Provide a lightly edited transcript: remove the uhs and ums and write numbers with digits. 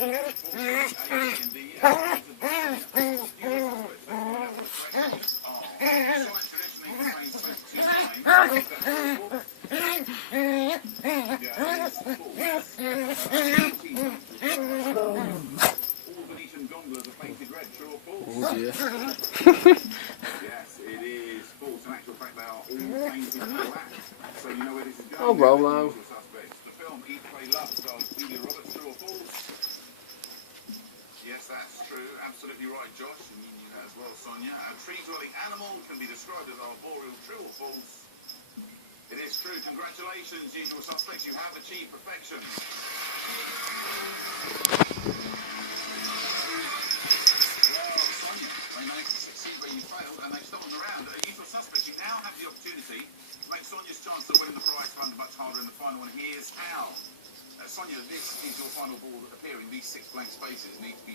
Oh dear. Yes, it is false. In actual fact, they are all painted black. So you know where this is going. Oh, Rolo. The film Eat, Pray, Love stars Julia Roberts. True or false? Yes, that's true. Absolutely right, Josh. And you knew that as well, Sonia. A tree-dwelling animal can be described as arboreal. True or false? It is true. Congratulations, usual suspects. You have achieved perfection. And they've stopped them around. Usual suspects, you now have the opportunity to make Sonia's chance to win the prize fund much harder in the final one. Here's how. Sonia, this is your final ball appearing. These 6 blank spaces need to be